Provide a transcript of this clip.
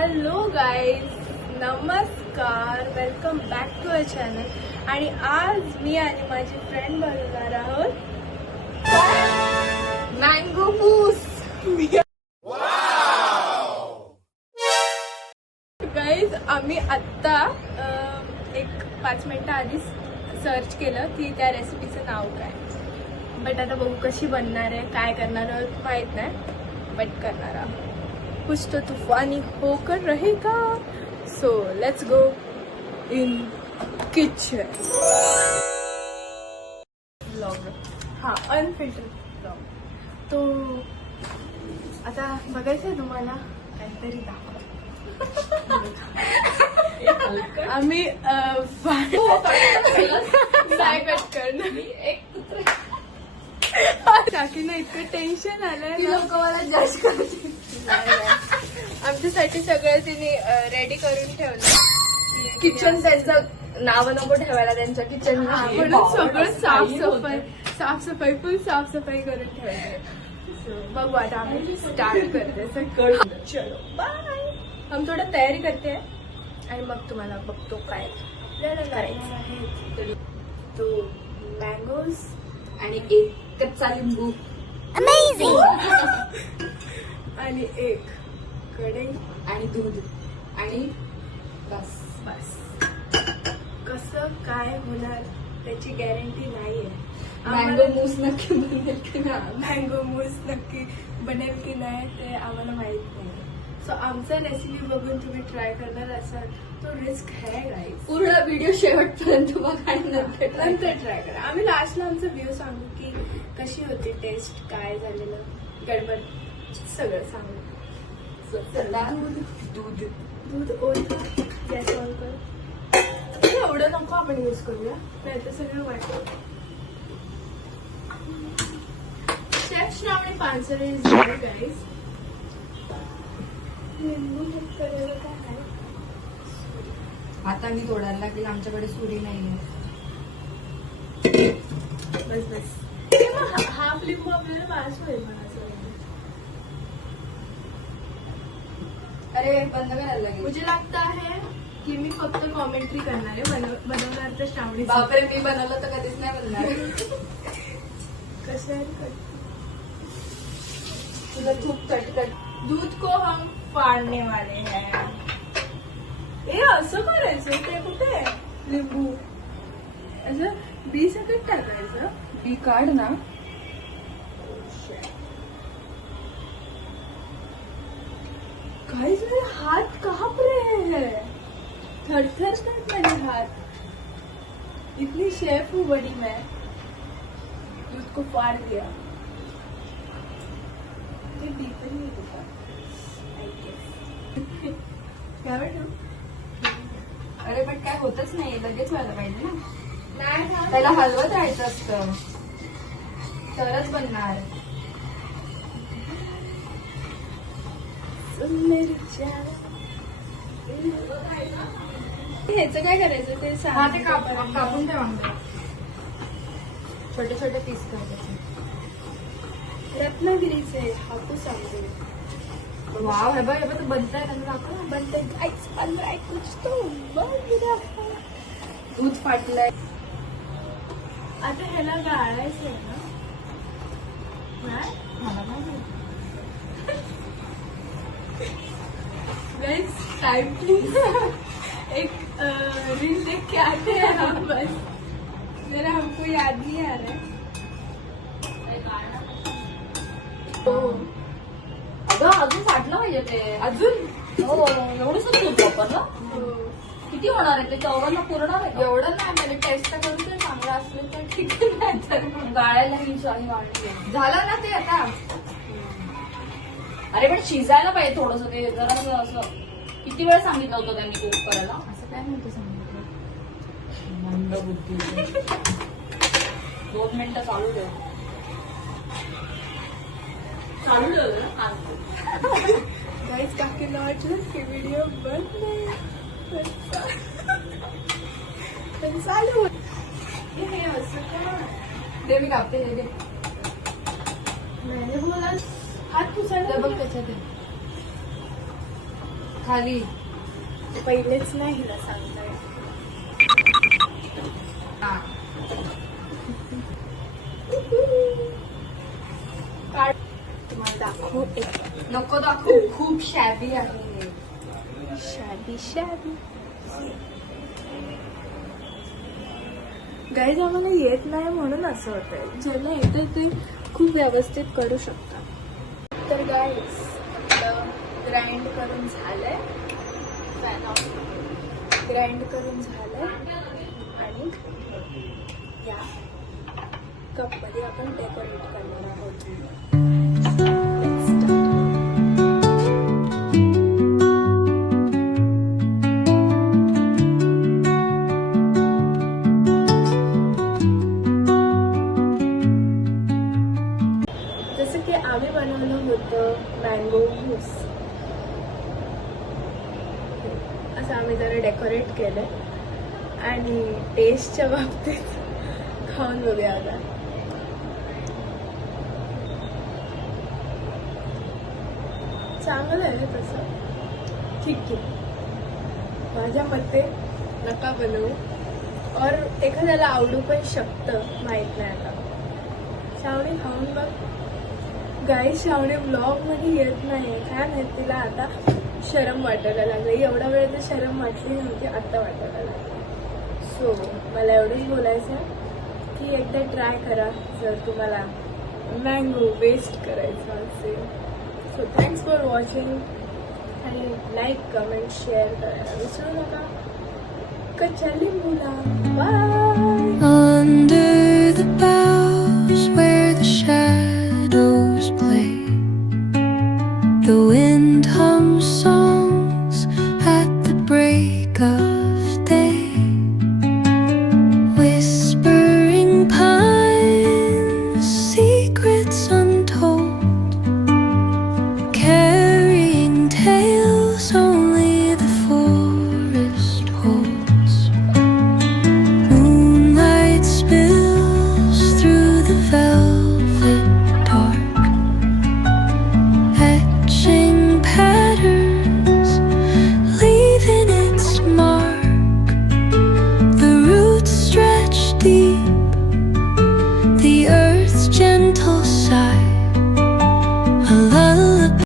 Hello guys, नमस्कार, welcome back to our channel. आणि आज मी आणि माझी फ्रेंड बनवणार आहोत मँगो मूस. गाईज, आम्ही आत्ता एक 5 मिनिटं आधीच सर्च केलं की त्या रेसिपीचं नाव काय. बट आता बघू कशी बनणार आहे, काय करणार आहोत माहीत नाही, बट करणार आहोत. कुछ तो तूफानी होकर रहेगा. So let's go in kitchen. Blog, हा, अनफिल्टर ब्लॉग. तो आता बघायचं आहे तुम्हाला काहीतरी दाखव. आम्ही काय कट करणार. काकीनं इतकं टेन्शन आलंय, लोक मला जज करतील. आमच्यासाठी सगळं तिने रेडी करून ठेवलं. किचन त्यांचं नाव नको ठेवायला त्यांच्या किचन म्हणून सगळं साफसफाई फुल साफसफाई करून ठेवली. बघू आता आम्ही स्टार्ट करते सगळं. चलो बाय. हम थोडं तयारी करते आणि मग तुम्हाला बघतो काय आपल्याला करायचं आहे. तो मँगोज आणि एक कच्चा लिंबू आणि एक कढई आणि दूध आणि बस. कसं काय होणार त्याची गॅरंटी नाहीये. मँगो मूस नक्की बनेल की नाही, मँगो मूस नक्की बनेल की नाही ते आम्हाला माहित नाही. सो आमचा रेसिपी बघून तुम्ही ट्राय करणार असाल तो रिस्क आहे गाईज. पूर्ण व्हिडिओ शेवटपर्यंत बघा आणि नंतर ट्राय करा. आम्ही लास्टला आमचा व्ह्यू सांगू की कशी होती टेस्ट, काय झालेलं, गडबड सगळं सांगू. दूध दूध ओल गॅस ऑन कर. एवढं नको आपण यूज करूया, नाही तर सगळं वाटतं. Chef Shravani Pansare is here guys. लिंबू हेल्प करायला काय आहे. हाताने तोडायला लागेल, आमच्याकडे सुरी नाहीये. बस हाफ लिंबू आपल्याला पास होईल मला असं वाटतं. अरे बंद करायला लागेल. मुझे लगता है की मी फक्त कॉमेंट्री करणार आहे, बनवणार तर श्रावणी. बापरे, मी बनवलं तर कधीच नाही बनणार. कसं तुला खूप कटकट. दूध को हम फाड़ने वाले हैं. ए असं करायचं, ते कुठे आहे लिंबू असं बी सकट टाकायचं. बी काढ ना. गाइस मेरे हाथ कांप रहे हैं, थर-थर कांप रहे हाथ. इतनी शेफ हूँ बड़ी मैं. दूध को फाड़ दिया. ते डीपर नहीं होता. क्या बेटा. अरे पण काय होतच नाही, लगेच व्हायला पाहिजे ना. नाही त्याला हलवत राहायचं असतं तरच बनणार. ह्याचं काय करायचं ते सांग. हा, ते कापून ठेवा. छोटे छोटे पीस करायचे. रत्नागिरीचे हापूस आंबे. वाव, हे बघ बनताय. त्यांना दाखव. बनते गाइस, बन रहा है कुछ तो. बन रहा है. दूध फाटलंय. आता ह्याला गाळायचंय ना. मला माहिती. Guys time please. एक रील देख के आते हैं हम, बस जरा हमको याद नहीं आ रहा है. अगं अजून फाटलं पाहिजे ते. अजून हो, एवढंच दूध वापरलं. किती होणार आहे ते? 54 पूर्ण आहे. एवढं नाही, मला टेस्ट करून तर चांगलं असलं तर ठीक आहे, नाही तर मग गाळायला ही शाही वाढली. झालं ना ते आता. अरे पण शिजायला पाहिजे थोडस. ते जरा असं किती वेळ सांगितलं होतं त्यांनी कुक करायला. असं काय नव्हतं सांगितलं. मंद बुद्धी. 2 मिनिटं चालू ठेव. चालू ठेवलं ना. गाइस काकीला वाटलं की व्हिडिओ बंद नाही, पण चालू. हे असं का. ते मी कापते. हे दे. मैंने बोला हात पुसायला बघ त्याच्यात. खाली पहिलेच नाही हिला सांगताय. हा. काढ तुम्हाला दाखव एक नको दाखवू, खूप शॅबी आहे. शादी शादी. गाईज आम्हाला येत नाही म्हणून असं होतंय. ज्याला येतं ते खूप व्यवस्थित करू शकतात. तर गाईज ग्राइंड करून झालंय. Fan of. ग्राइंड करून झालंय आणि या कपमध्ये आपण डेकोरेट करणार आहोत. Let's start. जसं की आम्ही बनवलं होतं मँगो ज्यूस, असं आम्ही जरा डेकोरेट केलं. आणि टेस्टच्या बाबतीत खाऊन बघूया आता. चांगलं आहे तसं, ठीक आहे. माझ्या मते नका बनवू, और एखाद्याला आवडू पण शकतं, माहित नाही आता. श्रावणी खाऊन बघ. गाई श्रावणी ब्लॉग मध्ये येत नाही, काय माहित तिला आता शरम वाटायला लागली. एवढा वेळ तर शरम वाटली नव्हती, आता वाटायला लागली. सो मला एवढंच बोलायचं आहे की एकदा ट्राय करा जर तुम्हाला मँगो वेस्ट करायचा असेल. सो थँक्स फॉर वॉचिंग आणि लाईक कमेंट शेअर करायला विसरू नका. कच्च्या लिंबूला बाय.